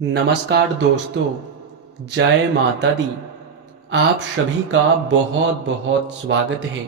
नमस्कार दोस्तों, जय माता दी। आप सभी का बहुत बहुत स्वागत है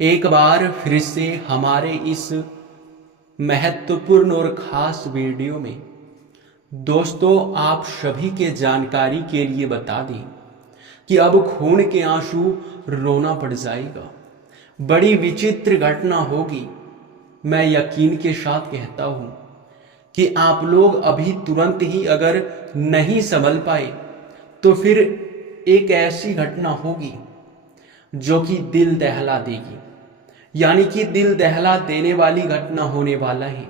एक बार फिर से हमारे इस महत्वपूर्ण और ख़ास वीडियो में। दोस्तों, आप सभी के जानकारी के लिए बता दें कि अब खून के आंसू रोना पड़ जाएगा। बड़ी विचित्र घटना होगी। मैं यकीन के साथ कहता हूँ कि आप लोग अभी तुरंत ही अगर नहीं संभल पाए तो फिर एक ऐसी घटना होगी जो कि दिल दहला देगी, यानी कि दिल दहला देने वाली घटना होने वाला है।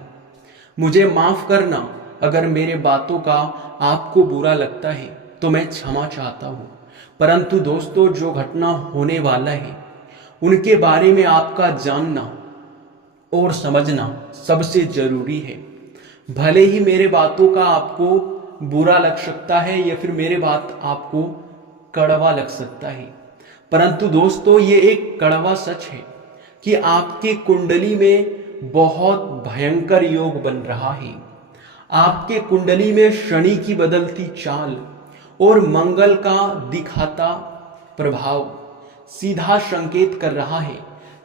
मुझे माफ करना अगर मेरे बातों का आपको बुरा लगता है तो मैं क्षमा चाहता हूँ, परंतु दोस्तों, जो घटना होने वाला है उनके बारे में आपका जानना और समझना सबसे जरूरी है। भले ही मेरे बातों का आपको बुरा लग सकता है या फिर मेरे बात आपको कड़वा लग सकता है, परंतु दोस्तों, ये एक कड़वा सच है कि आपकी कुंडली में बहुत भयंकर योग बन रहा है। आपके कुंडली में शनि की बदलती चाल और मंगल का दिखाता प्रभाव सीधा संकेत कर रहा है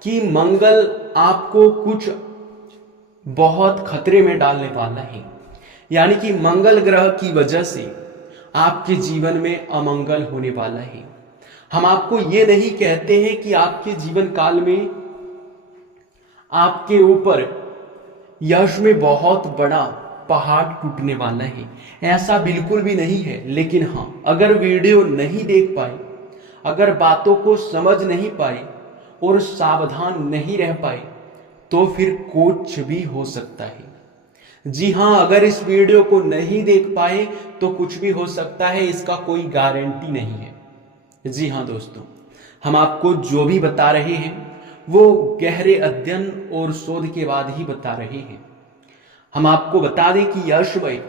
कि मंगल आपको कुछ बहुत खतरे में डालने वाला है। यानी कि मंगल ग्रह की वजह से आपके जीवन में अमंगल होने वाला है। हम आपको ये नहीं कहते हैं कि आपके जीवन काल में आपके ऊपर यश में बहुत बड़ा पहाड़ टूटने वाला है, ऐसा बिल्कुल भी नहीं है। लेकिन हाँ, अगर वीडियो नहीं देख पाए, अगर बातों को समझ नहीं पाए और सावधान नहीं रह पाए तो फिर कुछ भी हो सकता है। जी हाँ, अगर इस वीडियो को नहीं देख पाए तो कुछ भी हो सकता है, इसका कोई गारंटी नहीं है। जी हाँ दोस्तों, हम आपको जो भी बता रहे हैं वो गहरे अध्ययन और शोध के बाद ही बता रहे हैं। हम आपको बता दें कि यश भाई,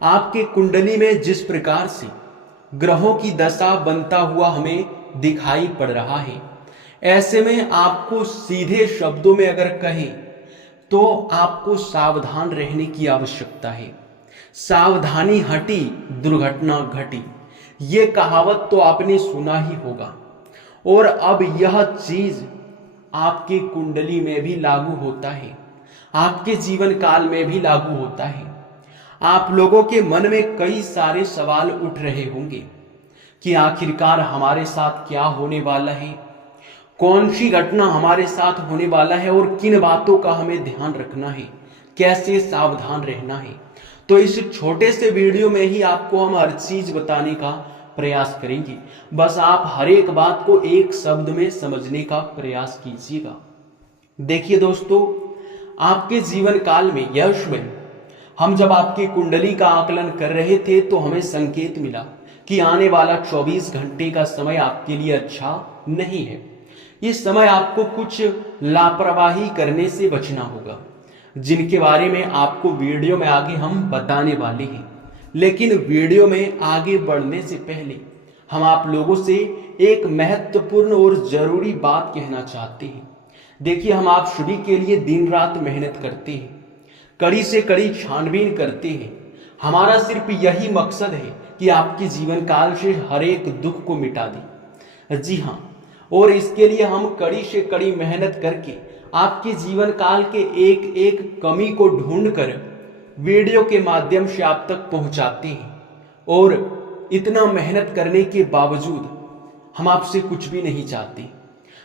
आपके कुंडली में जिस प्रकार से ग्रहों की दशा बनता हुआ हमें दिखाई पड़ रहा है, ऐसे में आपको सीधे शब्दों में अगर कहें तो आपको सावधान रहने की आवश्यकता है। सावधानी हटी दुर्घटना घटी, ये कहावत तो आपने सुना ही होगा। और अब यह चीज आपके कुंडली में भी लागू होता है, आपके जीवन काल में भी लागू होता है। आप लोगों के मन में कई सारे सवाल उठ रहे होंगे कि आखिरकार हमारे साथ क्या होने वाला है, कौन सी घटना हमारे साथ होने वाला है और किन बातों का हमें ध्यान रखना है, कैसे सावधान रहना है। तो इस छोटे से वीडियो में ही आपको हम हर चीज बताने का प्रयास करेंगे। बस आप हर एक बात को एक शब्द में समझने का प्रयास कीजिएगा। देखिए दोस्तों, आपके जीवन काल में यश में हम जब आपकी कुंडली का आकलन कर रहे थे तो हमें संकेत मिला कि आने वाला 24 घंटे का समय आपके लिए अच्छा नहीं है। इस समय आपको कुछ लापरवाही करने से बचना होगा, जिनके बारे में आपको वीडियो में आगे हम बताने वाले हैं। लेकिन वीडियो में आगे बढ़ने से पहले हम आप लोगों से एक महत्वपूर्ण और जरूरी बात कहना चाहते हैं। देखिए, हम आप सभी के लिए दिन रात मेहनत करते हैं, कड़ी से कड़ी छानबीन करते हैं। हमारा सिर्फ यही मकसद है कि आपके जीवन काल से हर एक दुख को मिटा दें। जी हाँ, और इसके लिए हम कड़ी से कड़ी मेहनत करके आपके जीवन काल के एक एक कमी को ढूंढकर वीडियो के माध्यम से आप तक पहुंचाते हैं। और इतना मेहनत करने के बावजूद हम आपसे कुछ भी नहीं चाहते।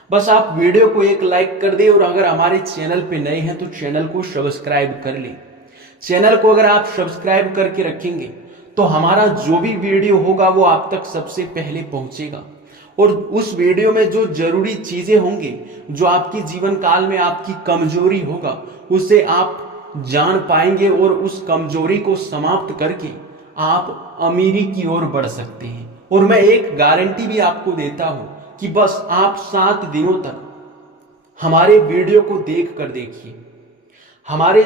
बस आप वीडियो को एक लाइक कर दें और अगर हमारे चैनल पे नए हैं तो चैनल को सब्सक्राइब कर लें। चैनल को अगर आप सब्सक्राइब करके रखेंगे तो हमारा जो भी वीडियो होगा वो आप तक सबसे पहले पहुंचेगा। और उस वीडियो में जो जरूरी चीजें होंगी, जो आपकी जीवन काल में आपकी कमजोरी होगा, उसे आप जान पाएंगे और उस कमजोरी को समाप्त करके आप अमीरी की ओर बढ़ सकते हैं। और मैं एक गारंटी भी आपको देता हूं कि बस आप 7 दिनों तक हमारे वीडियो को देख कर देखिए, हमारे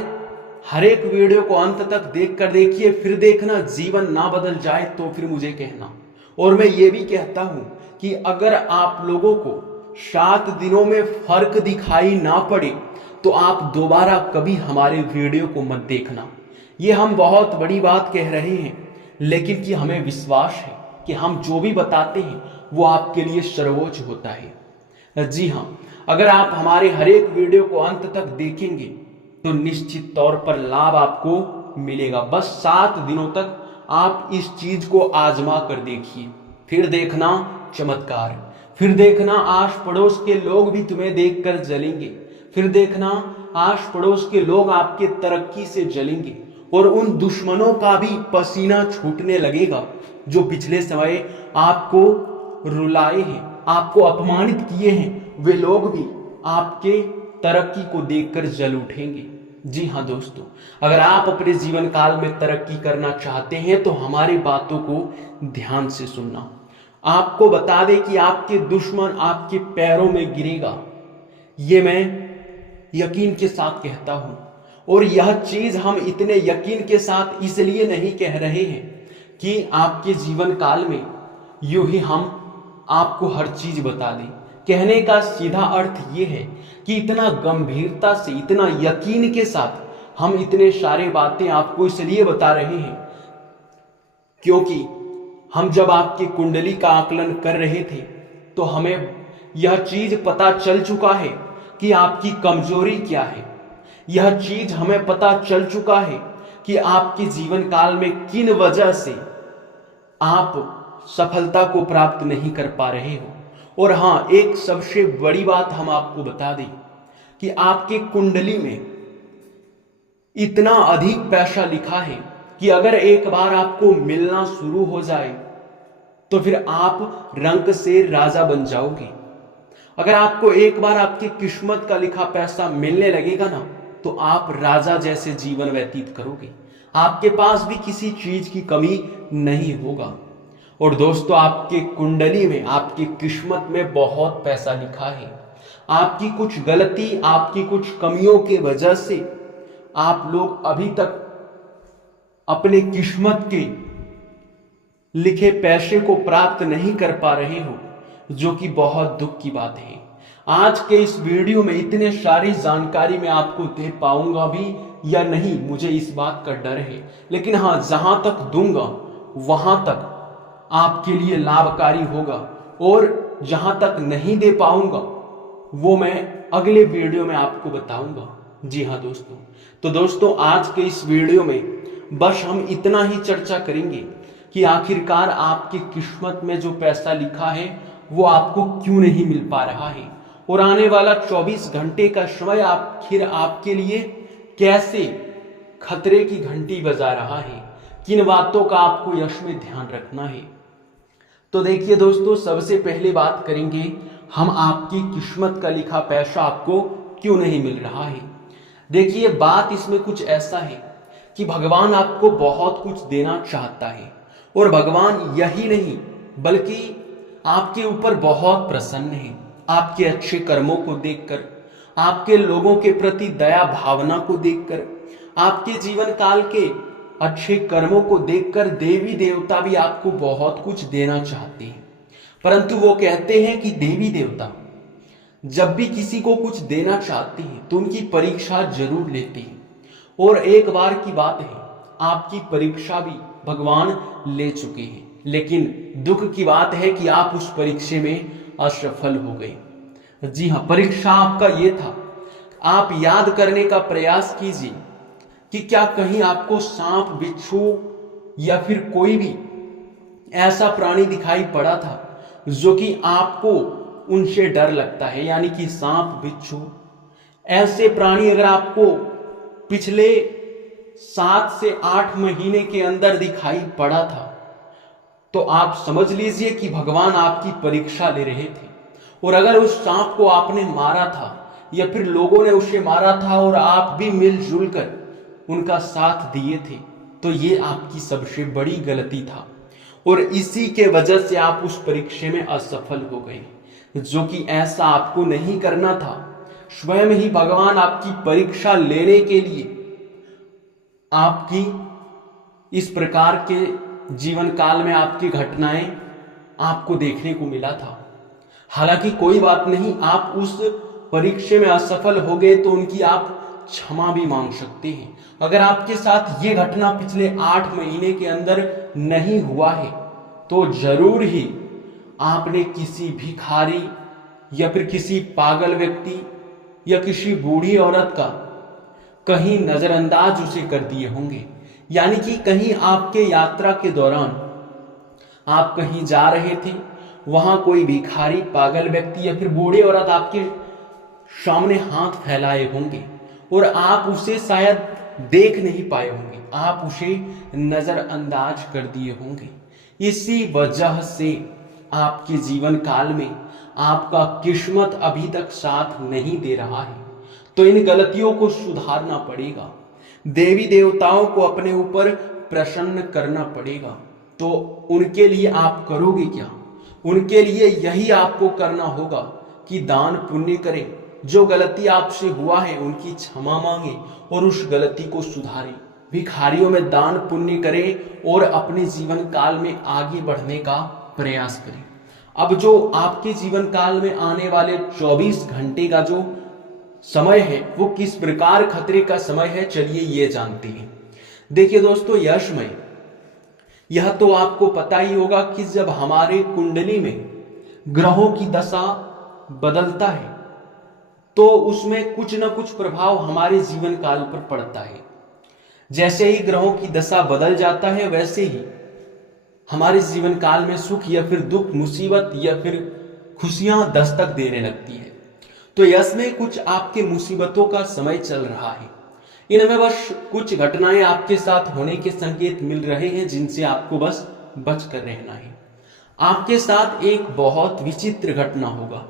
हर एक वीडियो को अंत तक देख कर देखिए, फिर देखना जीवन ना बदल जाए तो फिर मुझे कहना। और मैं ये भी कहता हूं कि अगर आप लोगों को 7 दिनों में फर्क दिखाई ना पड़े तो आप दोबारा कभी हमारे वीडियो को मत देखना। ये हम बहुत बड़ी बात कह रहे हैं, लेकिन कि हमें विश्वास है कि हम जो भी बताते हैं वो आपके लिए सर्वोच्च होता है। जी हाँ, अगर आप हमारे हर एक वीडियो को अंत तक देखेंगे तो निश्चित तौर पर लाभ आपको मिलेगा। बस 7 दिनों तक आप इस चीज को आजमा कर देखिए, फिर देखना चमत्कार, फिर देखना आस पड़ोस के लोग भी तुम्हें देखकर जलेंगे, फिर देखना आस पड़ोस के लोग आपके तरक्की से जलेंगे और उन दुश्मनों का भी पसीना छूटने लगेगा जो पिछले समय आपको रुलाए हैं, आपको अपमानित किए हैं। वे लोग भी आपके तरक्की को देखकर जल उठेंगे। जी हाँ दोस्तों, अगर आप अपने जीवन काल में तरक्की करना चाहते हैं तो हमारी बातों को ध्यान से सुनना। आपको बता दें कि आपके दुश्मन आपके पैरों में गिरेगा, ये मैं यकीन के साथ कहता हूं। और यह चीज हम इतने यकीन के साथ इसलिए नहीं कह रहे हैं कि आपके जीवन काल में यूं ही हम आपको हर चीज बता दें। कहने का सीधा अर्थ यह है कि इतना गंभीरता से, इतना यकीन के साथ हम इतने सारे बातें आपको इसलिए बता रहे हैं क्योंकि हम जब आपकी कुंडली का आकलन कर रहे थे तो हमें यह चीज पता चल चुका है कि आपकी कमजोरी क्या है। यह चीज हमें पता चल चुका है कि आपके जीवन काल में किन वजह से आप सफलता को प्राप्त नहीं कर पा रहे हो। और हाँ, एक सबसे बड़ी बात हम आपको बता दें कि आपके कुंडली में इतना अधिक पैसा लिखा है कि अगर एक बार आपको मिलना शुरू हो जाए तो फिर आप रंक से राजा बन जाओगे। अगर आपको एक बार आपकी किस्मत का लिखा पैसा मिलने लगेगा ना तो आप राजा जैसे जीवन व्यतीत करोगे, आपके पास भी किसी चीज की कमी नहीं होगा। और दोस्तों, आपके कुंडली में, आपकी किस्मत में बहुत पैसा लिखा है। आपकी कुछ गलती, आपकी कुछ कमियों के वजह से आप लोग अभी तक अपने किस्मत के लिखे पैसे को प्राप्त नहीं कर पा रहे हो, जो कि बहुत दुख की बात है। आज के इस वीडियो में इतने सारी जानकारी मैं आपको दे पाऊंगा भी या नहीं, मुझे इस बात का डर है। लेकिन हाँ, जहां तक दूंगा वहां तक आपके लिए लाभकारी होगा और जहां तक नहीं दे पाऊंगा वो मैं अगले वीडियो में आपको बताऊंगा। जी हाँ दोस्तों, तो दोस्तों आज के इस वीडियो में बस हम इतना ही चर्चा करेंगे कि आखिरकार आपकी किस्मत में जो पैसा लिखा है वो आपको क्यों नहीं मिल पा रहा है और आने वाला 24 घंटे का समय आखिर आपके लिए कैसे खतरे की घंटी बजा रहा है, किन बातों का आपको यश में ध्यान रखना है। तो देखिए दोस्तों, सबसे पहले बात करेंगे हम आपकी किस्मत का लिखा पैसा आपको क्यों नहीं मिल रहा है। देखिए, बात इसमें कुछ ऐसा है कि भगवान आपको बहुत कुछ देना चाहता है और भगवान यही नहीं बल्कि आपके ऊपर बहुत प्रसन्न है। आपके अच्छे कर्मों को देखकर, आपके लोगों के प्रति दया भावना को देखकर, आपके जीवन काल के अच्छे कर्मों को देखकर देवी देवता भी आपको बहुत कुछ देना चाहते हैं। परंतु वो कहते हैं कि देवी देवता जब भी किसी को कुछ देना चाहते हैं तो उनकी परीक्षा जरूर लेते हैं। और एक बार की बात है, आपकी परीक्षा भी भगवान ले चुके हैं, लेकिन दुख की बात है कि आप उस परीक्षा में असफल हो गए। जी हाँ, परीक्षा आपका ये था। आप याद करने का प्रयास कीजिए कि क्या कहीं आपको सांप, बिच्छू या फिर कोई भी ऐसा प्राणी दिखाई पड़ा था जो कि आपको उनसे डर लगता है, यानी कि सांप, बिच्छू ऐसे प्राणी अगर आपको पिछले 7 से 8 महीने के अंदर दिखाई पड़ा था तो आप समझ लीजिए कि भगवान आपकी परीक्षा ले रहे थे। और अगर उस सांप को आपने मारा था या फिर लोगों ने उसे मारा था और आप भी मिलजुल कर उनका साथ दिए थे तो ये आपकी सबसे बड़ी गलती था और इसी के वजह से आप उस परीक्षा में असफल हो गए, जो कि ऐसा आपको नहीं करना था। स्वयं ही भगवान आपकी परीक्षा लेने के लिए आपकी इस प्रकार के जीवन काल में आपकी घटनाएं आपको देखने को मिला था। हालांकि कोई बात नहीं, आप उस परीक्षा में असफल हो गए तो उनकी आप क्षमा भी मांग सकते हैं। अगर आपके साथ ये घटना पिछले 8 महीने के अंदर नहीं हुआ है तो जरूर ही आपने किसी भिखारी या फिर किसी पागल व्यक्ति या किसी बूढ़ी औरत का कहीं नजरअंदाज उसे कर दिए होंगे। यानी कि कहीं आपके यात्रा के दौरान आप कहीं जा रहे थे, वहां कोई भिखारी, पागल व्यक्ति या फिर बूढ़ी औरत आपके सामने हाथ फैलाए होंगे और आप उसे शायद देख नहीं पाए होंगे, आप उसे नजरअंदाज कर दिए होंगे। इसी वजह से आपके जीवन काल में आपका किस्मत अभी तक साथ नहीं दे रहा है। तो इन गलतियों को सुधारना पड़ेगा, देवी देवताओं को अपने ऊपर प्रसन्न करना पड़ेगा। तो उनके लिए आप करोगे क्या? उनके लिए यही आपको करना होगा कि दान पुण्य करें, जो गलती आपसे हुआ है उनकी क्षमा मांगे और उस गलती को सुधारें, भिखारियों में दान पुण्य करें और अपने जीवन काल में आगे बढ़ने का प्रयास करें। अब जो आपके जीवन काल में आने वाले 24 घंटे का जो समय है वो किस प्रकार खतरे का समय है, चलिए ये जानते हैं। देखिए दोस्तों, यशमय, यह तो आपको पता ही होगा कि जब हमारे कुंडली में ग्रहों की दशा बदलता है तो उसमें कुछ न कुछ प्रभाव हमारे जीवन काल पर पड़ता है। जैसे ही ग्रहों की दशा बदल जाता है वैसे ही हमारे जीवन काल में सुख या फिर दुख, मुसीबत या फिर खुशियां दस्तक देने लगती है। तो इसमें कुछ आपके मुसीबतों का समय चल रहा है, इनमें बस कुछ घटनाएं आपके साथ होने के संकेत मिल रहे हैं जिनसे आपको बस बच कर रहना है। आपके साथ एक बहुत विचित्र घटना होगा।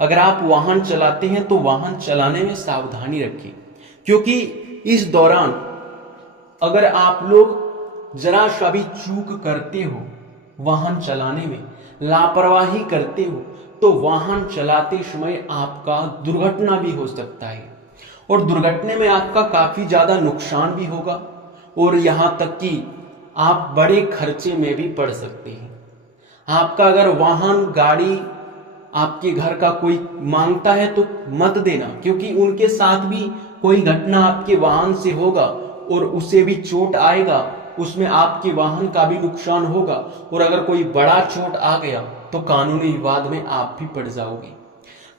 अगर आप वाहन चलाते हैं तो वाहन चलाने में सावधानी रखें, क्योंकि इस दौरान अगर आप लोग जरा सा भी चूक करते हो, वाहन चलाने में लापरवाही करते हो, तो वाहन चलाते समय आपका दुर्घटना भी हो सकता है और दुर्घटना में आपका काफी ज्यादा नुकसान भी होगा और यहां तक कि आप बड़े खर्चे में भी पड़ सकते हैं। आपका अगर वाहन, गाड़ी आपके घर का कोई मांगता है तो मत देना, क्योंकि उनके साथ भी कोई घटना आपके वाहन से होगा और उसे भी चोट आएगा, उसमें आपके वाहन का भी नुकसान होगा और अगर कोई बड़ा चोट आ गया तो कानूनी विवाद में आप भी पड़ जाओगे।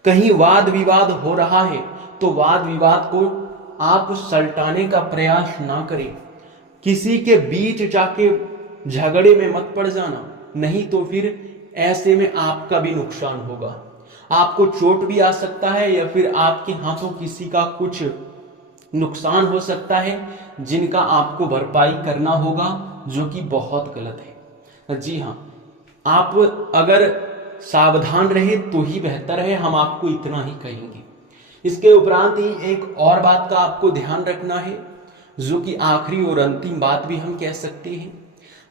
कहीं वाद विवाद हो रहा है तो वाद विवाद को आप सलटाने का प्रयास ना करें, किसी के बीच जाके झगड़े में मत पड़ जाना, नहीं तो फिर ऐसे में आपका भी नुकसान होगा, आपको चोट भी आ सकता है या फिर आपके हाथों किसी का कुछ नुकसान हो सकता है जिनका आपको भरपाई करना होगा, जो कि बहुत गलत है। जी हाँ, आप अगर सावधान रहे तो ही बेहतर है, हम आपको इतना ही कहेंगे। इसके उपरांत ही एक और बात का आपको ध्यान रखना है, जो कि आखिरी और अंतिम बात भी हम कह सकते हैं।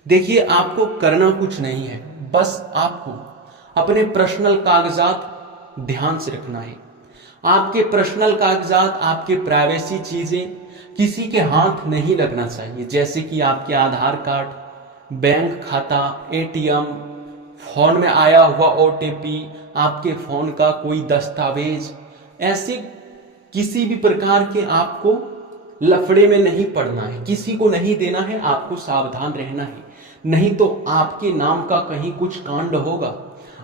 देखिए, आपको करना कुछ नहीं है, बस आपको अपने पर्सनल कागजात ध्यान से रखना है। आपके पर्सनल कागजात, आपके प्राइवेसी चीजें किसी के हाथ नहीं लगना चाहिए, जैसे कि आपके आधार कार्ड, बैंक खाता, एटीएम, फोन में आया हुआ ओटीपी, आपके फोन का कोई दस्तावेज, ऐसे किसी भी प्रकार के आपको लफड़े में नहीं पड़ना है, किसी को नहीं देना है, आपको सावधान रहना है, नहीं तो आपके नाम का कहीं कुछ कांड होगा,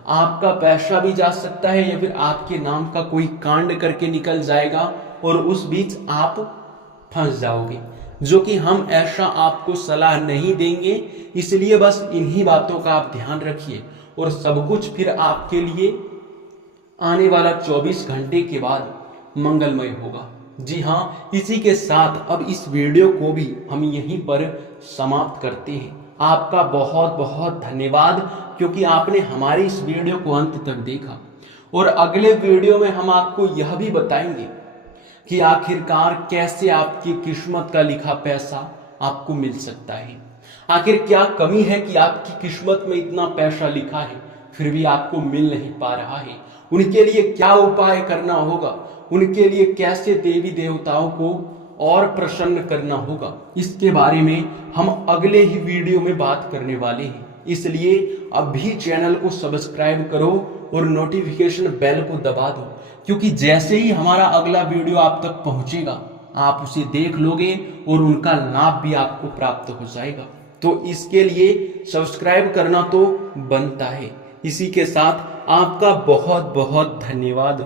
आपका पैसा भी जा सकता है या फिर आपके नाम का कोई कांड करके निकल जाएगा और उस बीच आप फंस जाओगे, जो कि हम ऐसा आपको सलाह नहीं देंगे। इसलिए बस इन्हीं बातों का आप ध्यान रखिए और सब कुछ फिर आपके लिए आने वाला 24 घंटे के बाद मंगलमय होगा। जी हाँ, इसी के साथ अब इस वीडियो को भी हम यहीं पर समाप्त करते हैं। आपका बहुत बहुत धन्यवाद, क्योंकि आपने हमारी इस वीडियो को अंत तक देखा और अगले वीडियो में हम आपको यह भी बताएंगे कि आखिरकार कैसे आपकी किस्मत का लिखा पैसा आपको मिल सकता है। आखिर क्या कमी है कि आपकी किस्मत में इतना पैसा लिखा है फिर भी आपको मिल नहीं पा रहा है, उनके लिए क्या उपाय करना होगा, उनके लिए कैसे देवी देवताओं को और प्रसन्न करना होगा, इसके बारे में हम अगले ही वीडियो में बात करने वाले हैं। इसलिए अभी चैनल को सब्सक्राइब करो और नोटिफिकेशन बेल को दबा दो, क्योंकि जैसे ही हमारा अगला वीडियो आप तक पहुंचेगा आप उसे देख लोगे और उनका लाभ भी आपको प्राप्त हो जाएगा। तो इसके लिए सब्सक्राइब करना तो बनता है। इसी के साथ आपका बहुत बहुत धन्यवाद।